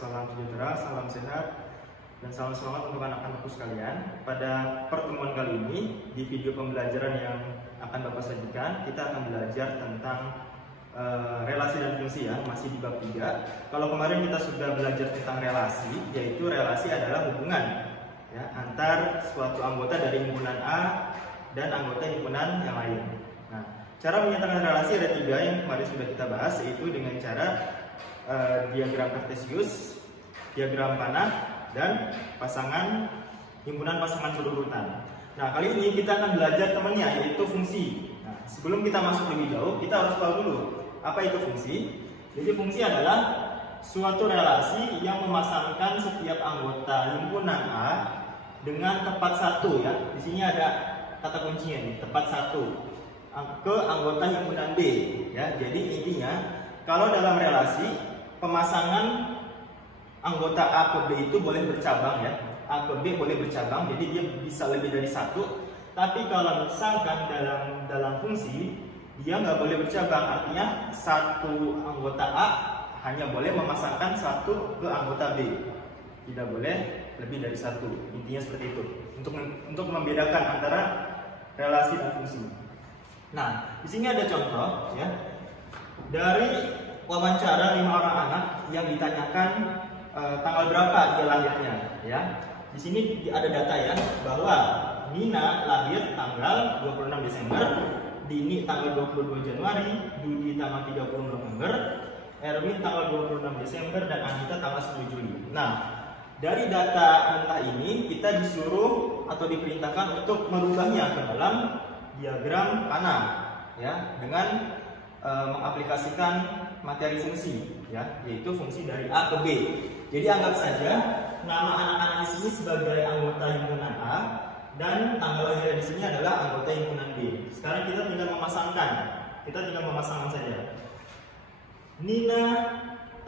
salam sejahtera, salam sehat, dan salam semangat untuk anak-anakku sekalian. Pada pertemuan kali ini, di video pembelajaran yang akan Bapak sajikan, kita akan belajar tentang relasi dan fungsi ya, masih di bab 3. Kalau kemarin kita sudah belajar tentang relasi, yaitu relasi adalah hubungan ya, antar suatu anggota dari himpunan A dan anggota himpunan yang lain. Nah, cara menyatakan relasi ada 3 yang kemarin sudah kita bahas, yaitu dengan cara diagram kartesius, diagram panah, dan himpunan pasangan berurutan. Nah, kali ini kita akan belajar temannya, yaitu fungsi. Nah, sebelum kita masuk lebih jauh, kita harus tahu dulu apa itu fungsi. Jadi fungsi adalah suatu relasi yang memasangkan setiap anggota himpunan A dengan tepat satu ya. Di sini ada kata kuncinya nih, tepat satu ke anggota himpunan B ya. Jadi intinya kalau dalam relasi pemasangan anggota A ke B itu boleh bercabang ya. A ke B boleh bercabang, jadi dia bisa lebih dari satu. Tapi kalau misalkan dalam fungsi dia nggak boleh bercabang, artinya satu anggota A hanya boleh memasangkan satu ke anggota B, tidak boleh lebih dari satu. Intinya seperti itu untuk membedakan antara relasi dan fungsi. Nah, di sini ada contoh ya dari wawancara 5 orang anak yang ditanyakan tanggal berapa dia lahirnya ya. Di sini ada data ya bahwa Nina lahir tanggal 26 Desember, Dini tanggal 22 Januari, Dudi tanggal 30 November, Erwin tanggal 26 Desember, dan Anita tanggal 10 Juli. Nah, dari data mentah ini kita disuruh atau diperintahkan untuk merubahnya ke dalam diagram panah ya, dengan mengaplikasikan materi fungsi ya, yaitu fungsi dari A ke B. Jadi anggap saja nama anak-anak di sini sebagai anggota himpunan A dan tanggal lahir di sini adalah anggota himpunan B. Sekarang kita tinggal memasangkan saja. Nina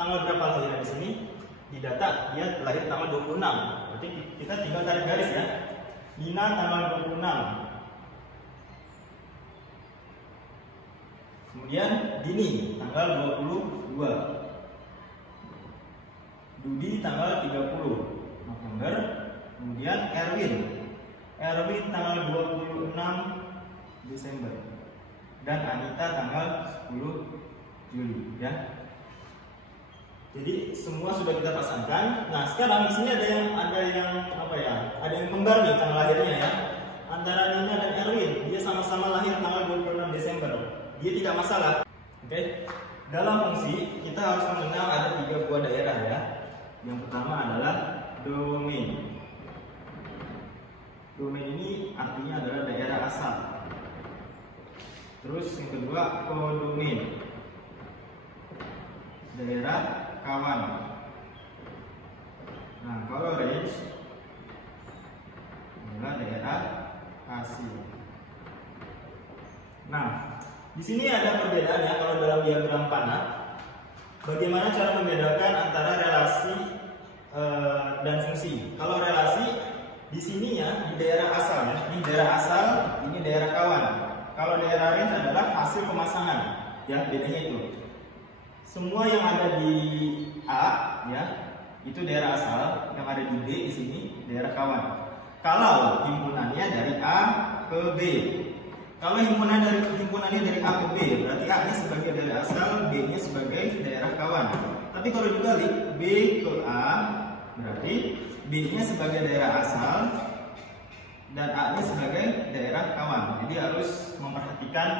tanggal berapa lahir di sini? Di data dia lahir tanggal 26. Berarti kita tinggal tarik garis ya. Nina tanggal 26. Kemudian Dini tanggal 22. Dudi tanggal 30 November. Kemudian Erwin tanggal 26 Desember. Dan Anita tanggal 10 Juli ya. Jadi semua sudah kita pasangkan. Nah, sekarang di sini ada yang kembar nih tanggal lahirnya ya. Antara Nina dan Erwin, dia sama-sama lahir tanggal 26 Desember. Dia tidak masalah. Oke. Dalam fungsi kita harus mengenal ada 3 buah daerah ya. Yang pertama adalah domain. Domain ini artinya adalah daerah asal. Terus yang kedua kodomain, daerah kawan. Nah, kalau range adalah daerah hasil. Nah, di sini ada perbedaan ya kalau dalam diagram panah. Bagaimana cara membedakan antara relasi dan fungsi? Kalau relasi di sini ya di daerah asal ya, ini daerah asal, ini daerah kawan. Kalau daerah range adalah hasil pemasangan, ya bedanya itu. Semua yang ada di A ya itu daerah asal, yang ada di B di sini daerah kawan. Kalau himpunannya dari A ke B. Kalau himpunannya dari A ke B, berarti A-nya sebagai daerah asal, B-nya sebagai daerah kawan. Tapi kalau dibalik, B ke A, berarti B-nya sebagai daerah asal dan A-nya sebagai daerah kawan. Jadi harus memperhatikan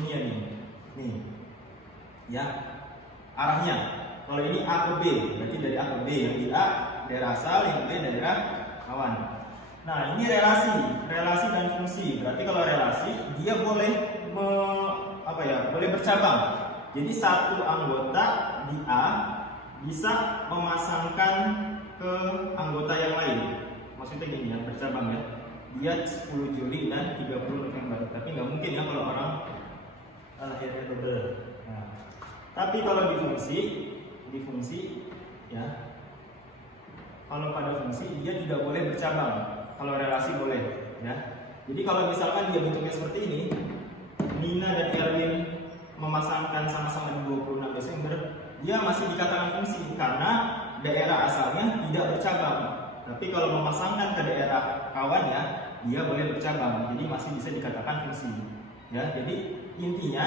ini ya nih, ya arahnya. Kalau ini A ke B, berarti dari A ke B, yang di A daerah asal, yang B daerah kawan. Nah, ini relasi dan fungsi. Berarti kalau relasi dia boleh boleh bercabang. Jadi satu anggota di A bisa memasangkan ke anggota yang lain. Maksudnya gini ya, bercabang ya. Dia 10 Juli dan 30 November. Tapi nggak mungkin ya kalau orang lahirnya double. Nah, tapi kalau di fungsi ya, kalau pada fungsi dia tidak boleh bercabang. Kalau relasi boleh ya. Jadi kalau misalkan dia bentuknya seperti ini, Nina dan Erwin memasangkan sama-sama di 26 Desember, dia masih dikatakan fungsi karena daerah asalnya tidak bercabang. Tapi kalau memasangkan ke daerah kawannya, dia boleh bercabang. Jadi masih bisa dikatakan fungsi. Ya, jadi intinya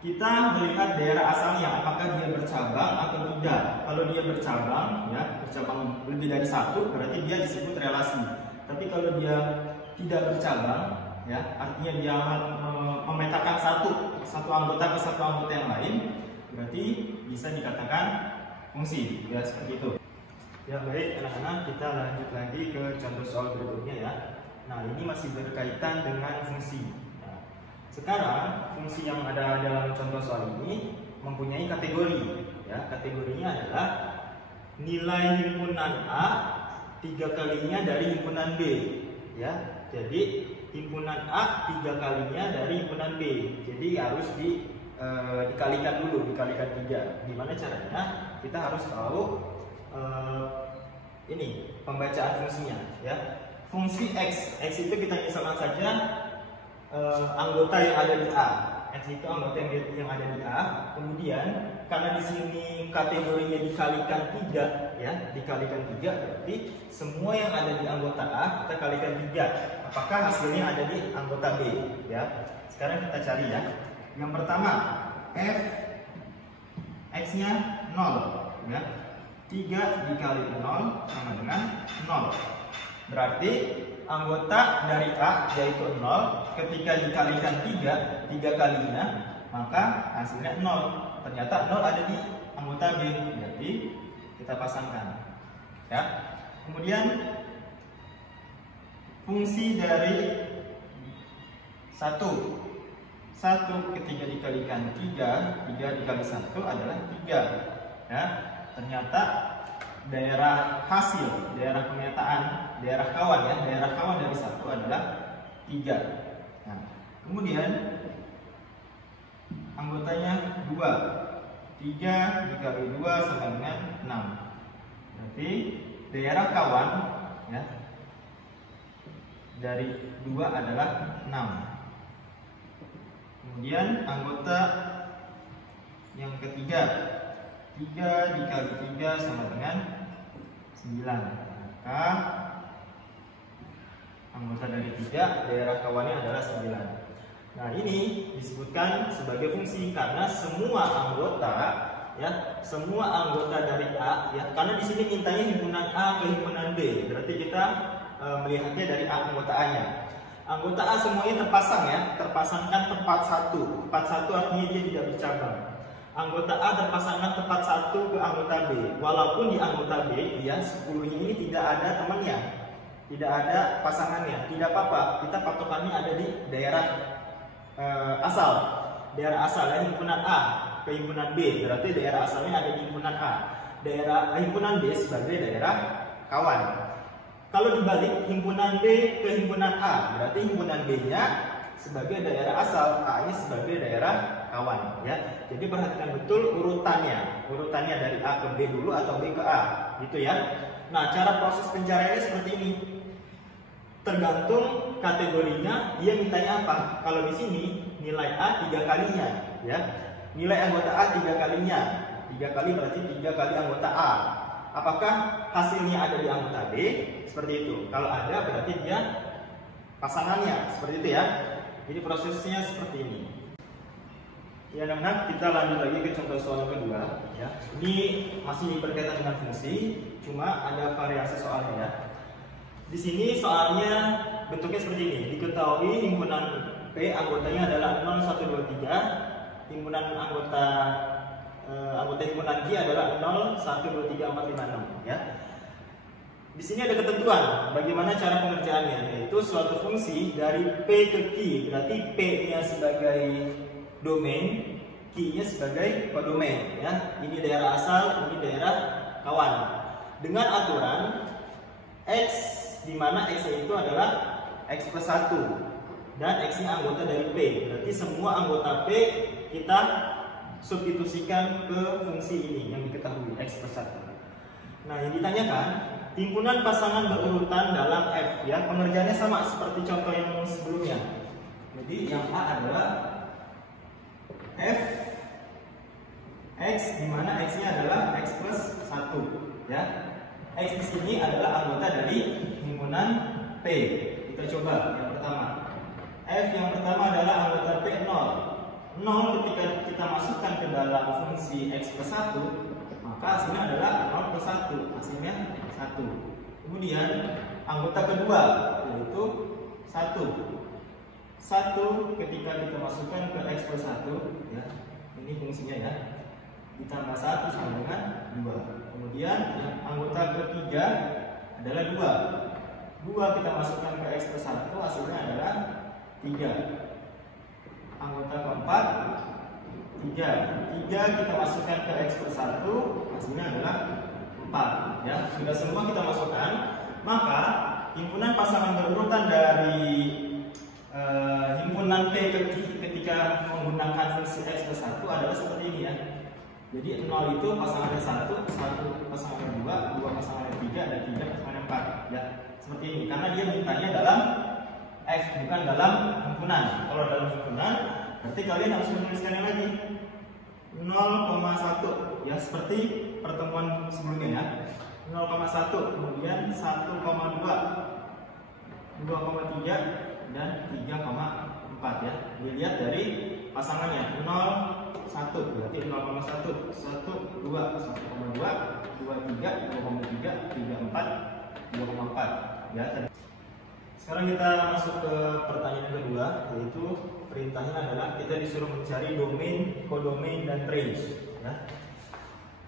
kita melihat daerah asalnya apakah dia bercabang atau tidak. Kalau dia bercabang, ya bercabang lebih dari satu, berarti dia disebut relasi. Tapi kalau dia tidak bercabang, ya artinya dia memetakan satu anggota ke satu anggota yang lain, berarti bisa dikatakan fungsi. Ya seperti itu. Ya baik anak-anak, kita lanjut lagi ke contoh soal berikutnya ya. Nah ini masih berkaitan dengan fungsi. Nah, sekarang fungsi yang ada dalam contoh soal ini mempunyai kategori. Ya, kategorinya adalah nilai himpunan A 3 kalinya dari himpunan B. Ya, jadi himpunan A 3 kalinya dari himpunan B. Jadi harus dikalikan dulu, dikalikan 3. Gimana caranya? Kita harus tahu ini pembacaan fungsinya. Ya, fungsi x itu kita misalkan saja anggota yang ada di A. X itu anggota yang ada di A. Kemudian karena di sini kategorinya dikalikan 3, ya, dikalikan 3 berarti semua yang ada di anggota A kita kalikan 3. Apakah hasilnya ada di anggota B? Ya. Sekarang kita cari ya. Yang pertama, f x-nya 0, ya. 3 dikali 0 sama dengan 0. Berarti anggota dari A yaitu 0, ketika dikalikan 3 kalinya, maka hasilnya 0. Ternyata 0 ada di anggota B, berarti kita pasangkan. Ya. Kemudian fungsi dari 1 ketika dikalikan 3 dikali 1 adalah 3. Ya. Ternyata daerah hasil, daerah pemetaan, daerah kawan ya, daerah kawan dari 1 adalah 3. Nah, kemudian anggotanya 2. 3 dikali 2 sama dengan 6. Berarti daerah kawan ya dari 2 adalah 6. Kemudian anggota yang ketiga, 3 dikali 3 sama dengan 9. Maka anggota dari 3 daerah kawannya adalah 9. Nah ini disebutkan sebagai fungsi karena semua anggota ya, semua anggota dari A ya, karena di sini mintanya himpunan A ke himpunan B, berarti kita melihatnya dari anggota A-nya. Anggota A semuanya terpasang ya, terpasangkan tepat 1. Tepat 1 artinya dia tidak bercabang. Anggota A terpasangkan tepat 1 ke anggota B. Walaupun di anggota B ya 10-nya ini tidak ada temannya, tidak ada pasangannya, tidak apa-apa. Kita patokannya ada di daerah asal. Daerah asal ya, himpunan A ke himpunan B. Berarti daerah asalnya ada di himpunan A. Daerah himpunan B sebagai daerah kawan. Kalau dibalik himpunan B ke himpunan A, berarti himpunan B-nya sebagai daerah asal, A-nya sebagai daerah kawan ya. Jadi perhatikan betul urutannya. Urutannya dari A ke B dulu atau B ke A, gitu ya. Nah, cara proses pencariannya seperti ini. Tergantung kategorinya, dia mintanya apa. Kalau di sini nilai A 3 kalinya ya. Nilai anggota A 3 kalinya. 3 kali berarti 3 kali anggota A. Apakah hasilnya ada di anggota B? Seperti itu. Kalau ada berarti dia pasangannya, seperti itu ya. Jadi prosesnya seperti ini. Ya anak-anak, kita lanjut lagi ke contoh soal kedua ya. Ini masih berkaitan dengan fungsi, cuma ada variasi soalnya ya. Di sini soalnya bentuknya seperti ini. Diketahui himpunan P anggotanya adalah 0, 1, 2, 3. Himpunan anggota himpunan Q adalah 0, 1, 2, 3, 4, 5, 6 ya. Di sini ada ketentuan bagaimana cara pengerjaannya, yaitu suatu fungsi dari P ke Q, berarti P-nya sebagai domain, Q-nya sebagai kodomain ya. Ini daerah asal, ini daerah kawan. Dengan aturan X di mana X-nya itu adalah X plus 1 dan X-nya anggota dari P. Berarti semua anggota P kita substitusikan ke fungsi ini yang diketahui X plus 1. Nah, yang ditanyakan himpunan pasangan berurutan dalam F ya. Pengerjaannya sama seperti contoh yang sebelumnya. Jadi yang A adalah F X di mana X-nya adalah X plus 1 ya. X di sini adalah anggota dari himpunan P. Kita coba yang pertama. F yang pertama adalah anggota P 0. 0 ketika kita masukkan ke dalam fungsi X plus 1, maka hasilnya adalah 0 plus 1, hasilnya 1. Kemudian anggota kedua yaitu 1. 1 ketika kita masukkan ke X plus 1, ya, ini fungsinya ya, ditambah 1 sama dengan 2. Kemudian yang anggota ketiga adalah 2. 2 kita masukkan ke X plus 1, hasilnya adalah 3. Anggota keempat 3 kita masukkan ke X plus 1, hasilnya adalah 4. Ya, sudah semua kita masukkan, maka himpunan pasangan berurutan dari himpunan P ke Q ketika menggunakan fungsi X plus 1 adalah seperti ini ya. Jadi 0 itu pasangannya 1, 1 pasangannya 2, 2 pasangannya 3, dan 3 pasangannya 4 ya. Seperti ini, karena dia mintanya dalam F bukan dalam himpunan. Kalau dalam himpunan berarti kalian harus menuliskannya lagi 0,1 ya, seperti pertemuan sebelumnya ya. 0,1, kemudian 1,2, 2,3 dan 3,4 ya. Dilihat dari pasangannya 0, 1 berarti 0,1, 1, 2, 1,2, 2, 3, 2,3, 3,4, 2,4 ya. Sekarang kita masuk ke pertanyaan kedua, yaitu perintahnya adalah kita disuruh mencari domain, kodomain, dan range ya.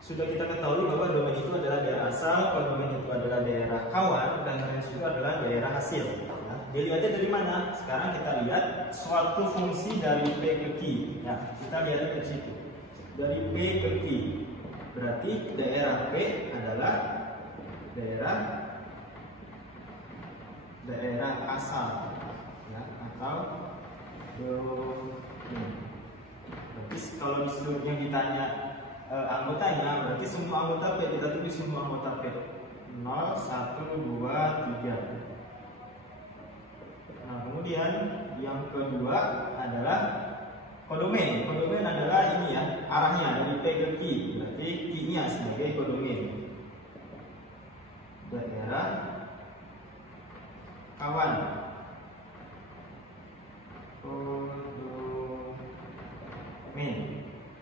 Sudah kita ketahui bahwa domain itu adalah daerah asal, kodomain itu adalah daerah kawan, dan range itu adalah daerah hasil ya. Dilihatnya dari mana? Sekarang kita lihat suatu fungsi dari P ke Q ya. Kita lihat dari situ, dari P ke Q berarti daerah P adalah daerah asal ya, atau domain. Berarti kalau disuruh yang ditanya anggotanya, berarti semua anggota P, kita tulis semua anggota P 0, 1, 2, 3. Nah, kemudian yang kedua adalah kodomain. Kodomain adalah ini ya, arahnya dari P ke Q, berarti Q-nya sebagai kodomain. Daerah kawan. Kodomain.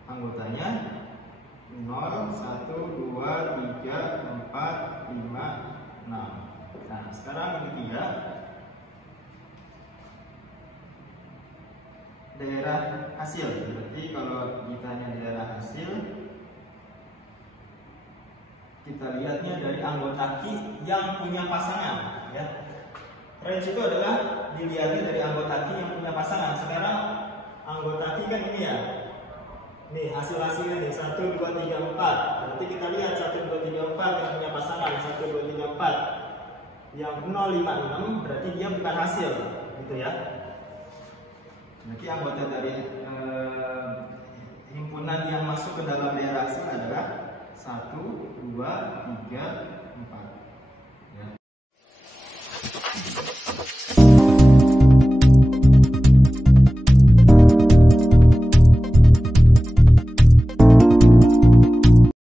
Anggotanya 0, 1, 2, 3, 4, 5, 6. Nah, sekarang yang ketiga, daerah hasil. Berarti kalau ditanya daerah hasil, kita lihatnya dari anggota Q yang punya pasangan ya. Range itu adalah dilihatnya dari anggota Q yang punya pasangan. Sekarang anggota Q kan ini ya. Nih hasil-hasilnya nih 1, 2, 3, 4. Berarti kita lihat 1, 2, 3, 4 yang punya pasangan 1, 2, 3, 4. Yang 0, 5, 6 berarti dia bukan hasil gitu ya. Berarti anggota dari himpunan yang masuk ke dalam daerah hasil adalah 1, 2, 3, 4.